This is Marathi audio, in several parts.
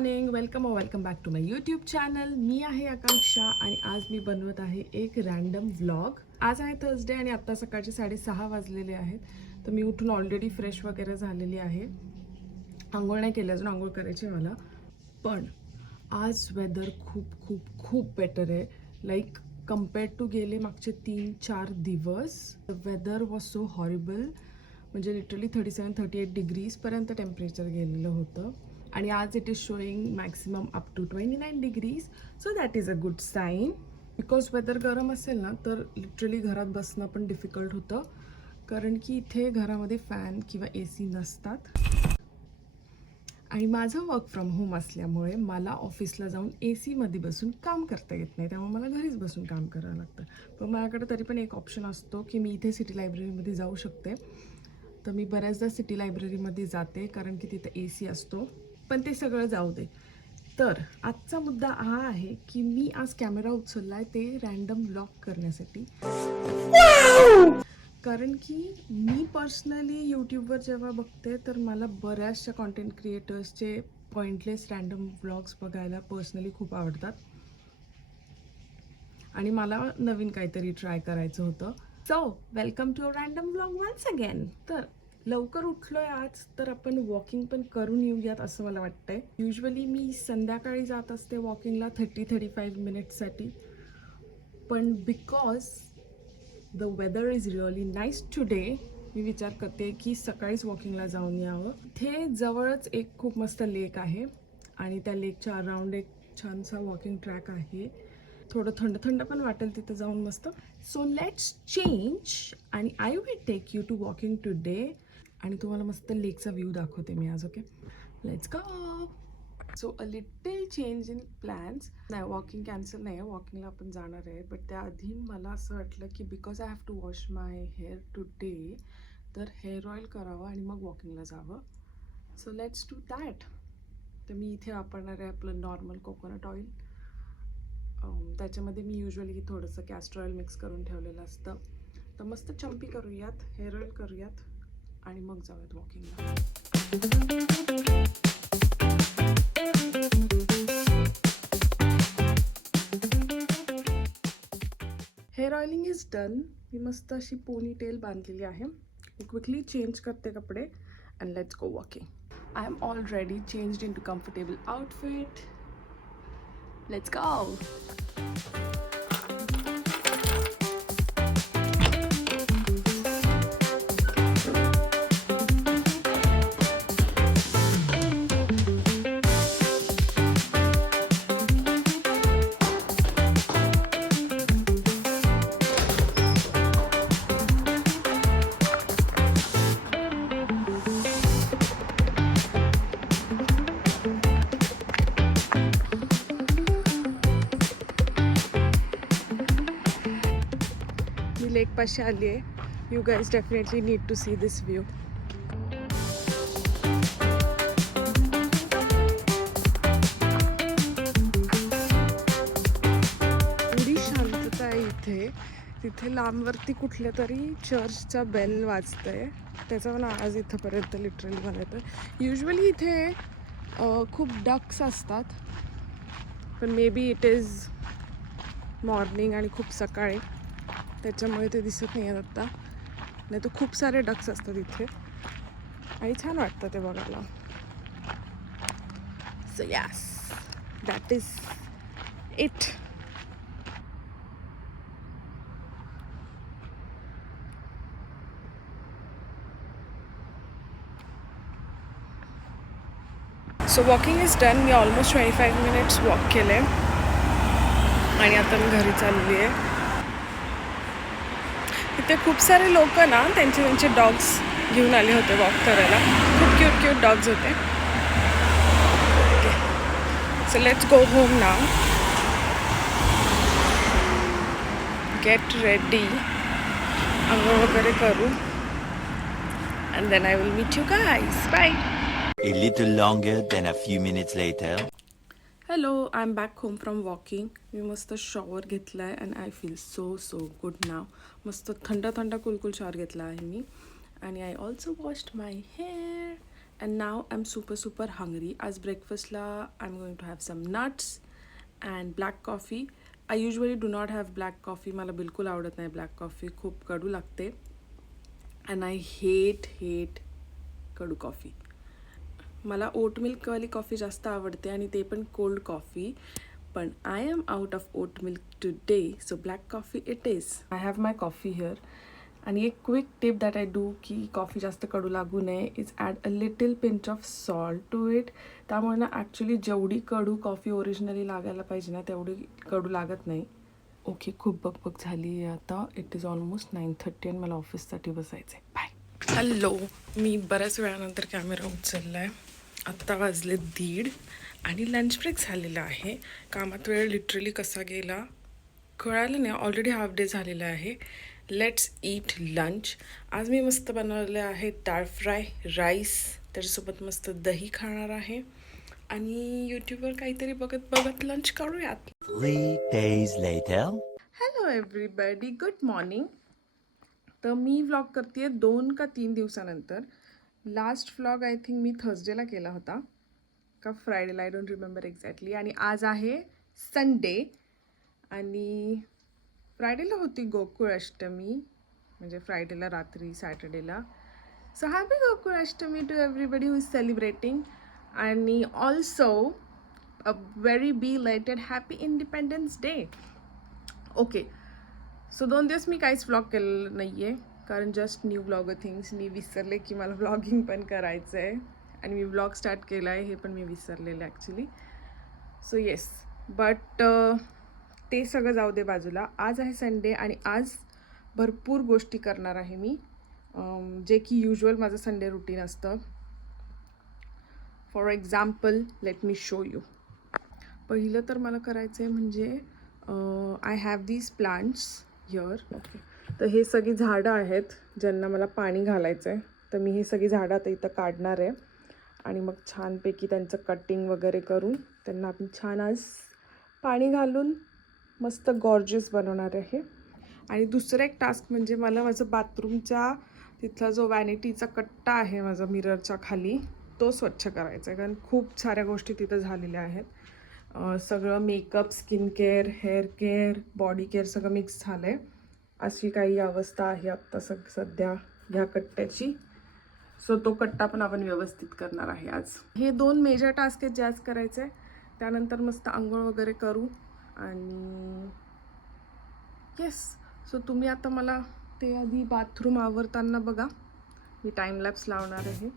Morning, welcome back to my YouTube channel. मी आहे आकांक्षा आणि आज मी बनवत आहे एक रॅन्डम व्लॉग. आज आहे थर्सडे आणि आत्ता सकाळचे 6:30 वाजलेले आहेत. तर मी उठून ऑलरेडी फ्रेश वगैरे झालेली आहे. आंघोळ नाही केली अजून, आंघोळ करायची मला. पण आज वेदर खूप खूप खूप बेटर आहे. लाईक कम्पेअर्ड टू गेले मागचे 3-4 दिवस the weather was so horrible. म्हणजे लिटरली 37-38 डिग्रीजपर्यंत टेम्परेचर गेलेलं होतं. आणि आज it is showing maximum up to 29 डिग्रीज. So that is a good sign. Because weather गरम असेल ना तर लिटरली घरात बसणं पण डिफिकल्ट होतं. कारण की इथे घरामध्ये फॅन किंवा AC नसतात. आणि माझं वर्क फ्रॉम होम असल्यामुळे मला ऑफिसला जाऊन AC मध्ये बसून काम करता येत नाही. त्यामुळे मला घरीच बसून काम करावं लागतं. पण माझ्याकडे तरी पण एक ऑप्शन असतो की मी इथे सिटी लायब्ररीमध्ये जाऊ शकते. तर मी बऱ्याचदा सिटी लायब्ररीमध्ये जाते कारण की तिथे AC असतो. पण ते सगळं जाऊ दे. तर आजचा मुद्दा हा आहे की मी आज कॅमेरा उचलला आहे ते रॅन्डम व्लॉग करण्यासाठी. कारण की मी पर्सनली यूट्यूबवर जेव्हा बघते तर मला बऱ्याचशा कॉन्टेंट क्रिएटर्सचे पॉइंटलेस रॅन्डम व्लॉग्स बघायला पर्सनली खूप आवडतात. आणि मला नवीन काहीतरी ट्राय करायचं होतं. So welcome to a random vlog once again. तर लवकर उठलोय आज तर आपण वॉकिंग पण करून येऊयात असं मला वाटतंय. युजली मी संध्याकाळी जात असते वॉकिंगला 30-35 मिनिट्ससाठी. पण because the weather is really nice today मी विचार करते की सकाळीच वॉकिंगला जाऊन यावं. इथे जवळच एक खूप मस्त लेक आहे आणि त्या लेकच्या अराउंड एक छानसा वॉकिंग ट्रॅक आहे. थोडं थंड थंड पण वाटेल तिथं जाऊन मस्त. सो लेट्स चेंज आणि I will take you to walking today. आणि तुम्हाला मस्त लेकचा व्ह्यू दाखवते मी आज. Okay, let's go. So a little change in plans. नाही, वॉकिंग कॅन्सल नाही आहे, वॉकिंगला आपण जाणार आहे. बट त्याआधी मला असं वाटलं की because I have to wash my hair today तर हेअर ऑइल करावं आणि मग वॉकिंगला जावं. So let's do that. तर मी इथे वापरणार आहे आपलं नॉर्मल कोकोनट ऑइल. त्याच्यामध्ये मी युजली थोडंसं कॅस्टर ऑइल मिक्स करून ठेवलेलं असतं. तर मस्त चंपी करूयात, हेअर ऑइल करूयात आणि मग जाऊयात वॉकिंगला. Hair oiling is done. मी मस्त अशी पोनी टेल बांधलेली आहे. मी क्विकली चेंज करते कपडे and let's go walking. I am already changed into comfortable outfit. Let's go. मी लेक पाशी आली आहे. You guys definitely need to see this view. एवढी शांतता आहे इथे. तिथे लांबवरती कुठल्या तरी चर्चचा बेल वाजतंय. त्याचा पण आवाज इथंपर्यंत लिटरली मला येतं. युजली इथे खूप डक्स असतात. पण may be it is morning आणि खूप सकाळी त्याच्यामुळे ते दिसत नाही आहेत आत्ता. नाही तर खूप सारे डक्स असतात इथे आणि छान वाटतं ते बघायला. So yes, that is it. So walking is done. Me almost 25 minutes walk केले आणि आता मी घरी चालली आहे. इथे खूप सारे लोक ना त्यांचे डॉग्स घेऊन आले होते वॉक करायला. खूप क्यूट डॉग्स होते. Okay, so let's go home now. Get ready, आंघोळ वगैरे करू and then I will meet you guys. Bye. A little longer than a few minutes later. Hello, I am back home from walking. मी मस्त शॉवर घेतला आहे and I feel so good now. मस्त थंड कुलकुल शॉवर घेतला आहे मी. आणि I also washed my hair. And now I am super hungry. आज ब्रेकफास्टला I am going to have some nuts and black coffee. I usually do not have black coffee. मला बिलकुल आवडत नाही ब्लॅक कॉफी, खूप कडू लागते. अँड आय हेट कडू कॉफी. मला ओट मिल्कवाली कॉफी जास्त आवडते आणि ते पण कोल्ड कॉफी. पण I am out of oat milk today, so black coffee it is. I have my coffee here. आणि एक quick tip that I do की कॉफी जास्त कडू लागू नये is add a little pinch of salt to it. त्यामुळे ना ॲक्च्युली जेवढी कडू कॉफी ओरिजिनली लागायला पाहिजे ना तेवढी कडू लागत नाही. ओके, खूप बकबक झाली आहे आता. इट इज ऑलमोस्ट 9:30 आणि मला ऑफिससाठी बसायचं आहे. बाय. हॅलो, मी बऱ्याच वेळानंतर कॅमेरा उचलला आहे. आत्ता वाजले 1:30 आणि लंच ब्रेक झालेला आहे. कामात वेळ लिटरली कसा गेला कळालं नाही. ऑलरेडी हाफ डे झालेला आहे. Let's eat lunch. आज मी मस्त बनवलेलं आहे डाळ फ्राय, राईस, त्याच्यासोबत मस्त दही खाणार आहे आणि यूट्यूबवर काहीतरी बघत लंच काढूयात. 3 days later. Hello everybody, good morning. तर मी व्लॉग करते 2 का 3 दिवसानंतर. लास्ट व्लॉग आय थिंक मी थर्सडेला केला होता का फ्रायडेला, आय डोंट रिमेंबर एक्झॅक्टली. आणि आज आहे संडे आणि फ्रायडेला होती गोकुळ अष्टमी, म्हणजे फ्रायडेला रात्री, सॅटर्डेला. So happy Gokul Ashtami to everybody who is celebrating. आणि also a very belated happy independence day. Okay, so 2 दिवस मी काहीच व्लॉग केलेलं नाही आहे कारण जस्ट न्यू व्लॉगर थिंग्स. मी विसरले की मला व्लॉगिंग पण करायचं आहे आणि मी व्लॉग स्टार्ट केला आहे हे पण मी विसरलेलं ॲक्च्युली. सो येस, बट ते सगळं जाऊ दे बाजूला. आज आहे संडे आणि आज भरपूर गोष्टी करणार आहे मी, जे की युजल माझं संडे रुटीन असतं. For example let me show you. पहिलं तर मला करायचं आहे म्हणजे I have these plants here. Okay, तर हे सगळी झाडं आहेत ज्यांना मला पाणी घालायचं आहे. तर मी हे सगळी झाडं आता इथं काढणार आहे आणि मग छानपैकी त्यांचं कटिंग वगैरे करून त्यांना आपण छान आज पाणी घालून मस्त गॉर्जियस बनवणार आहे. आणि दुसरं एक टास्क म्हणजे मला माझं बाथरूमच्या तिथला जो वॅनिटीचा कट्टा आहे माझा मिररच्या खाली तो स्वच्छ करायचा आहे. कारण खूप साऱ्या गोष्टी तिथं झालेल्या आहेत. सगळं makeup, skin care, hair care, body care सगळं मिक्स झालं आहे. अशी काही अवस्था आहे आत्ता सध्या ह्या कट्ट्याची. सो तो कट्टा पण आपण व्यवस्थित करणार आहे आज. हे 2 मेजर टास्क आहेत जे आज करायचे. त्यानंतर मस्त आंघोळ वगैरे करू आणि येस. सो तुम्ही आता मला ते आधी बाथरूम आवरताना बघा. मी टाईमलॅप्स लावणार आहे.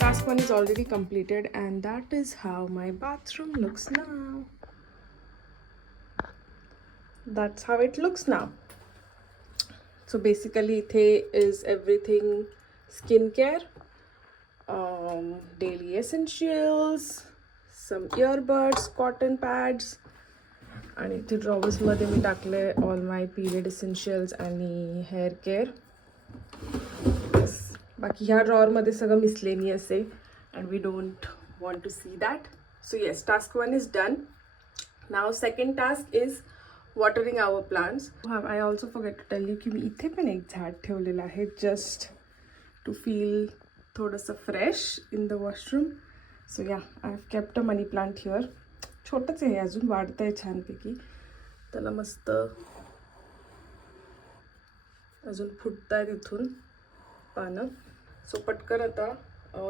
Task 1 is already completed and that is how my bathroom looks now. That's how it looks now. So basically इथे is everything skincare, daily essentials, some earbuds, cotton pads. आणि इथे ड्रॉवर्समध्ये मी टाकले ऑल माय पीरियड एसेन्शियल्स आणि हेअर केअर. बाकी ह्या ड्रॉवरमध्ये सगळं मिसलेनियस आहे and we don't want to see that. So yes, task 1 is done. Now second task is watering our plants. I also forget to tell you की मी इथे पण एक झाड ठेवलेलं आहे जस्ट टू फील थोडंसं fresh in the washroom. So yeah, I have kept a money plant here. छोटंच आहे, अजून वाढतं आहे छानपैकी. त्याला मस्त अजून फुटत आहे तिथून पानं. सो पटकन आता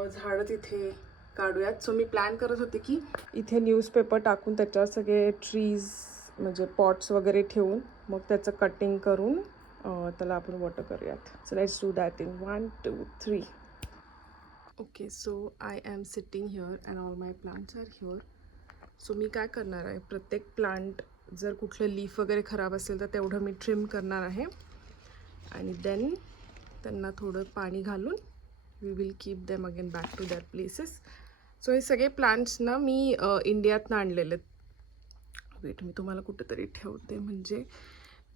झाडं तिथे काढूयात. सो मी प्लॅन करत होते की इथे न्यूजपेपर टाकून त्याच्यावर सगळे ट्रीज म्हणजे पॉट्स वगैरे ठेवून मग त्याचं कटिंग करून त्याला आपण वॉटर करूयात. So let's do that in 1 2 3. Okay, so I am sitting here and all my plants are here. So मी काय करणार आहे, प्रत्येक प्लांट जर कुठलं लीफ वगैरे खराब असेल तर तेवढं मी ट्रिम करणार आहे आणि देन त्यांना थोडं पाणी घालून we will keep them again back to that places. So हे सगळे प्लांट्स ना मी इंडियातनं आणलेले आहेत. वेट, मी तुम्हाला कुठेतरी ठेवते म्हणजे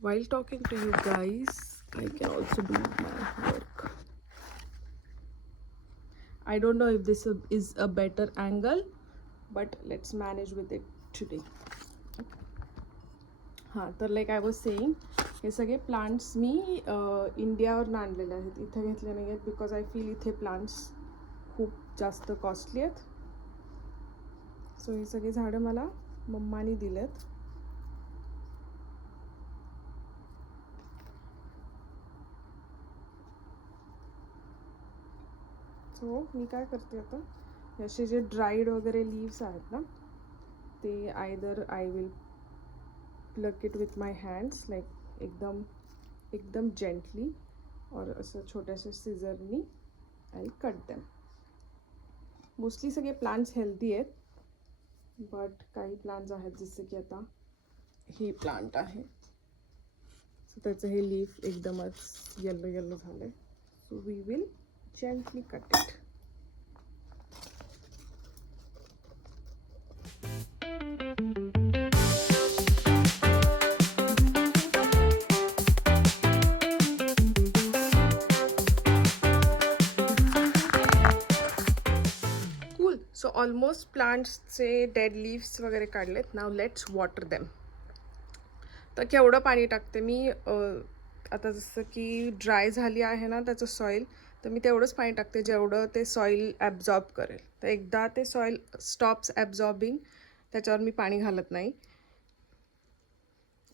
while talking to you guys I can also do my work. I don't know if this is a better angle, but let's manage with it today. हां, तर लाईक आय वॉज सेईंग, हे सगळे प्लांट्स मी इंडियावरून आणलेले आहेत, इथे घेतले नाही आहेत, बिकॉज आय फील इथे प्लांट्स खूप जास्त कॉस्टली आहेत. सो हे सगळे झाडं मला मम्मानी दिलेत. सो मी काय करते आता, असे जे ड्राईड वगैरे लीव्स आहेत ना, ते either I will pluck it with my hands, like एकदम जेंटली, और असं छोट्याशा सिझरनी I will cut them. Mostly सगळे प्लांट्स हेल्दी आहेत, बट काही प्लांट्स आहेत जसे की आता हे प्लांट आहे, सो त्याचं हे लीफ एकदमच येलो झालं आहे. So we will gently cut it. Cool. So almost प्लांट्सचे डेड लीव्स वगैरे काढलेत. Now let's water them. तर केवढं पाणी टाकते मी, आता जसं की ड्राय झाली आहे ना त्याचं सॉईल, तर मी तेवढंच पाणी टाकते जेवढं ते सॉईल ॲब्झॉर्ब करेल. तर एकदा ते सॉईल स्टॉप्स ॲब्झॉर्बिंग, त्याच्यावर मी पाणी घालत नाही.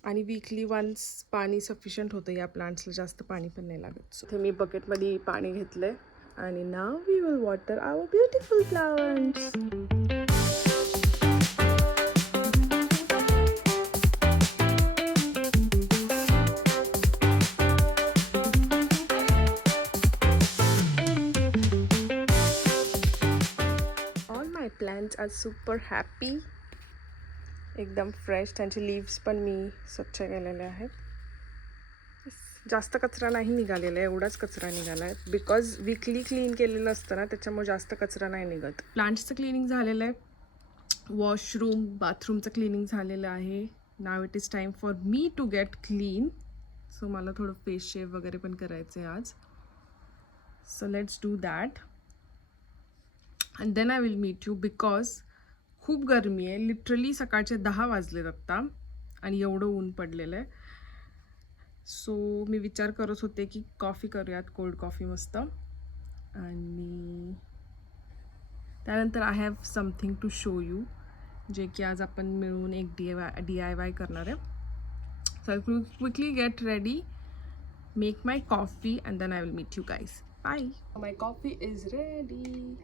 आणि वीकली वन्स पाणी सफिशियंट होतं या प्लांट्सला, जास्त पाणी पण नाही लागत. सो ते मी बकेटमध्ये पाणी घेतलं आहे आणि now we will water our beautiful plants. Plants are super happy, एकदम फ्रेश. त्यांचे लीव्स पण मी स्वच्छ केलेले आहेत. जास्त कचरा नाही निघालेला आहे, एवढाच कचरा निघाला आहे, बिकॉज वीकली क्लीन केलेलं असतं ना, त्याच्यामुळे जास्त कचरा नाही निघत. प्लांट्सचं क्लिनिंग झालेलं आहे, वॉशरूम बाथरूमचं क्लिनिंग झालेलं आहे. Now it is time for me to get clean. So मला थोडं फेस शेव वगैरे पण करायचं आहे आज. So let's do that. And then I will meet you, because खूप गरमी आहे. लिटरली सकाळचे 10 वाजलेत आत्ता आणि एवढं ऊन पडलेलं आहे. सो मी विचार करत होते की कॉफी करूयात, कोल्ड कॉफी मस्त. आणि त्यानंतर I have something to show you, जे की आज आपण मिळून एक DIY करणार आहे. So I will quickly get ready, make my coffee, and then I will meet you guys. Bye. My coffee is ready.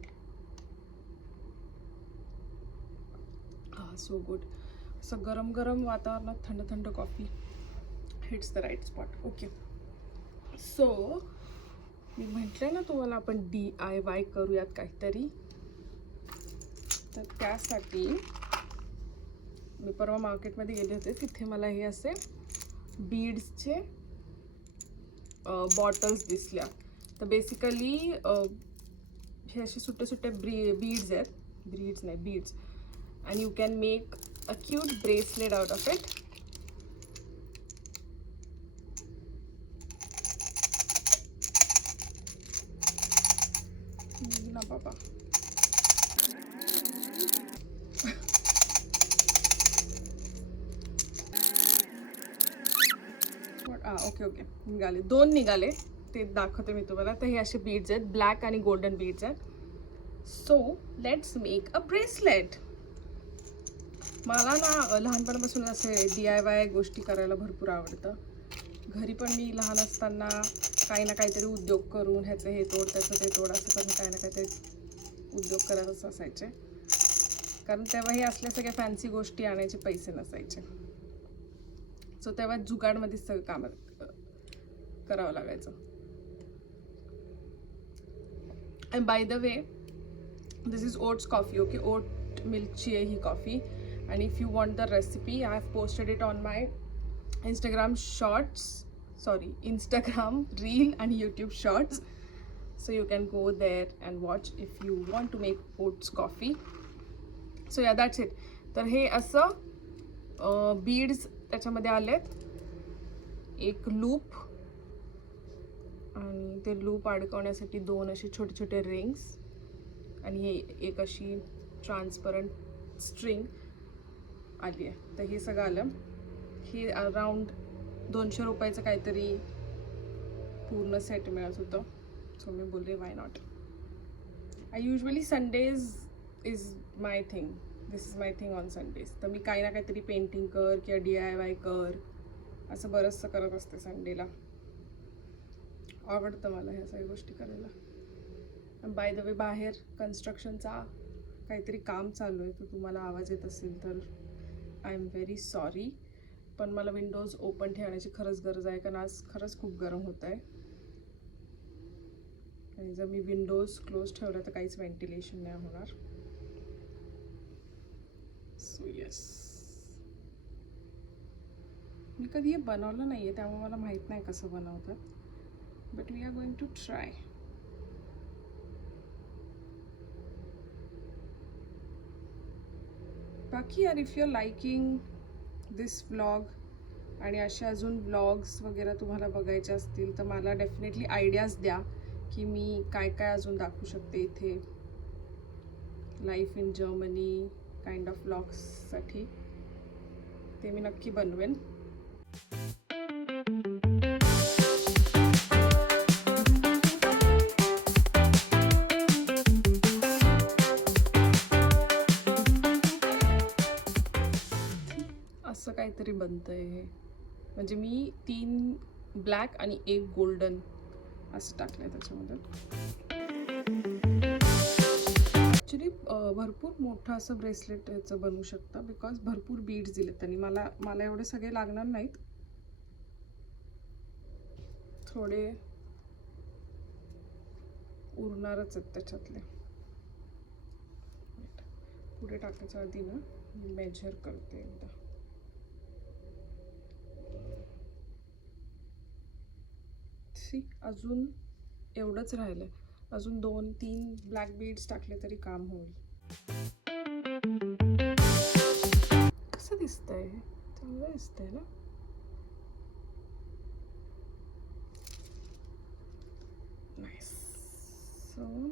So good. असं गरम गरम वातावरणात थंड थंड coffee hits the right spot. Okay, so मी म्हटलं ना तुम्हाला आपण DIY करूयात काहीतरी. तर त्यासाठी मी परवा मार्केटमध्ये गेले होते, तिथे मला हे असे बीड्सचे बॉटल्स दिसल्या. तर बेसिकली हे असे सुट्टे सुट्टे बीड्स आहेत, beads, and you can make a cute bracelet out of it. Na papa. Okay निघाले, 2 निघाले, ते दाखवते मी तुम्हाला. तर हे असे बीड्स आहेत, ब्लॅक आणि गोल्डन बीड्स आहेत. So let's make a bracelet. मला ना लहानपणापासून असे DIY गोष्टी करायला भरपूर आवडतं. घरी पण मी लहान असताना काही ना काहीतरी उद्योग करून, ह्याचं हे तोड त्याचं ते तोड, असं करून काही ना काहीतरी उद्योग करायलाच असायचे. कारण तेव्हा हे असल्या सगळ्या फॅन्सी गोष्टी आणायचे पैसे नसायचे. सो तेव्हा जुगाडमध्येच सगळं काम करावं लागायचं. And by the way, this is oats coffee. Okay, oat मिल्कची आहे ही coffee. And if you want the recipe, I have posted it on my Instagram reel and YouTube shorts, so you can go there and watch if you want to make oats coffee. So yeah, that's it. तर हे असं बीड्स त्याच्यामध्ये आलेत, एक लूप आणि ते लूप अडकवण्यासाठी 2 असे छोटे छोटे रिंग्स आणि हे एक अशी ट्रान्सपरंट स्ट्रिंग आली आहे. तर हे सगळं आलं. हे अराउंड 200 रुपयाचं काहीतरी पूर्ण सेट मिळत होतं. सो मी बोलले why not. I usually Sundays is my thing. This is my thing on Sundays. तर मी काही ना काहीतरी पेंटिंग कर किंवा DIY कर असं बरंचसं करत असते संडेला. आवडतं मला ह्या सगळ्या गोष्टी करायला. बाय द वे बाहेर कन्स्ट्रक्शनचा काहीतरी काम चालू आहे, तर तुम्हाला आवाज येत असेल तर आय एम व्हेरी सॉरी. पण मला विंडोज ओपन ठेवण्याची खरंच गरज आहे, कारण आज खरंच खूप गरम होत आहे. आणि जर मी विंडोज क्लोज ठेवलं तर काहीच व्हेंटिलेशन नाही होणार. सो येस, मी कधी हे बनवलं नाही आहे त्यामुळे मला माहीत नाही कसं बनवतात. But we are going to try. बाकी यार, if you are liking this vlog आणि असे अजून व्लॉग्स वगैरे तुम्हाला बघायचे असतील तर मला डेफिनेटली आयडियाज द्या की मी काय काय अजून दाखवू शकते इथे life in Germany kind of व्लॉग्ससाठी. ते मी नक्की बनवेन. असं काहीतरी बनतंय हे. म्हणजे मी 3 ब्लॅक आणि 1 गोल्डन असं टाकलंय त्याच्यामध्ये. ॲक्च्युली भरपूर मोठं असं ब्रेसलेट याचं बनवू शकता बिकॉज भरपूर बीड्स दिलेत त्यांनी. मला एवढे सगळे लागणार नाहीत, थोडे उरणारच आहेत त्याच्यातले. पुढे टाकायच्या आधी ना मेजर करते एकदा. अजून एवढंच राहिलंय. अजून 2-3 ब्लॅक बीड्स टाकले तरी काम होईल. कसं दिसतंय? चांगलं दिसतंय ना. नाईस. सो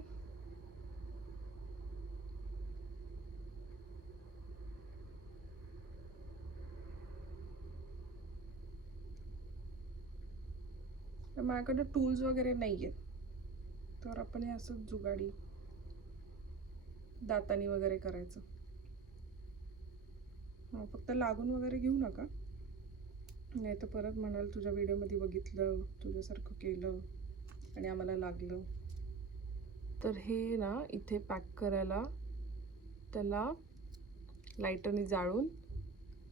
माझ्याकडे टूल्स वगैरे नाही आहेत, तर आपण हे असं जुगाडी दातानी वगैरे करायचं. फक्त लागून वगैरे घेऊ नका, नाही तर परत म्हणाल तुझ्या व्हिडिओमध्ये बघितलं, तुझ्यासारखं केलं आणि आम्हाला लागलं. तर हे ना इथे पॅक करायला त्याला लाईटरने जाळून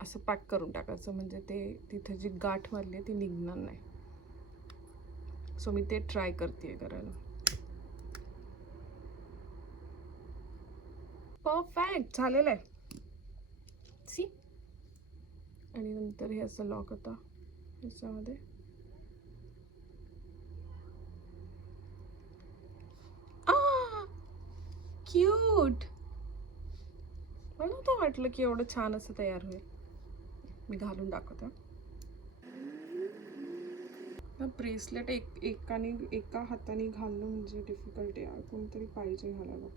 असं पॅक करून टाकायचं, म्हणजे ते तिथे जी गाठ मारली आहे ती निघणार नाही. सो मी ते ट्राय करते करायला. परफेक्ट झालेलं आहे. सी. आणि नंतर हे असं लॉक होता याच्यामध्ये. क्यूट. मला नव्हतं वाटलं की एवढं छान असं तयार होईल. मी घालून दाखवते. ब्रेसलेट एका हाताने घालणं म्हणजे डिफिकल्ट आहे. कोणतरी पाहिजे घालायला.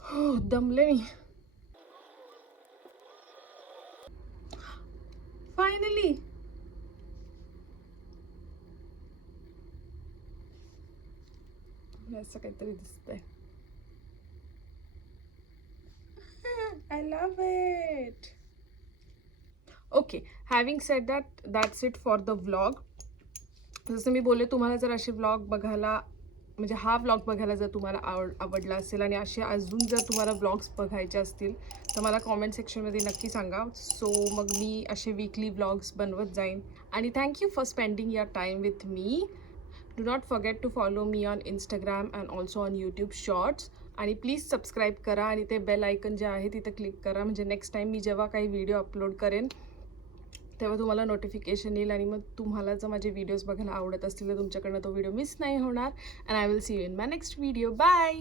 हो, दमले मी. फायनली. असं काहीतरी दिसतंय. I love it. Okay, having sed that's it for the vlog. जसं मी बोलले, तुम्हाला जर असे व्लॉग बघायला, म्हणजे हा व्लॉग बघायला जर तुम्हाला आवडला असेल आणि असे अजून जर तुम्हाला व्लॉग्स बघायचे असतील तर मला कॉमेंट सेक्शनमध्ये नक्की सांगा. सो मग मी असे वीकली व्लॉग्स बनवत जाईन. आणि thank you for spending your time with me. Do not forget to follow me on Instagram and also on YouTube shorts. आणि प्लीज सबस्क्राईब करा आणि ते बेल आयकन जे आहे तिथं क्लिक करा, म्हणजे नेक्स्ट टाईम मी जेव्हा काही व्हिडिओ अपलोड करेन तेव्हा तुम्हाला नोटिफिकेशन येईल. आणि मग तुम्हाला जर माझे व्हिडिओज बघायला आवडत असतील तर तुमच्याकडनं तो व्हिडिओ मिस नाही होणार. And I will see you in my next video. Bye.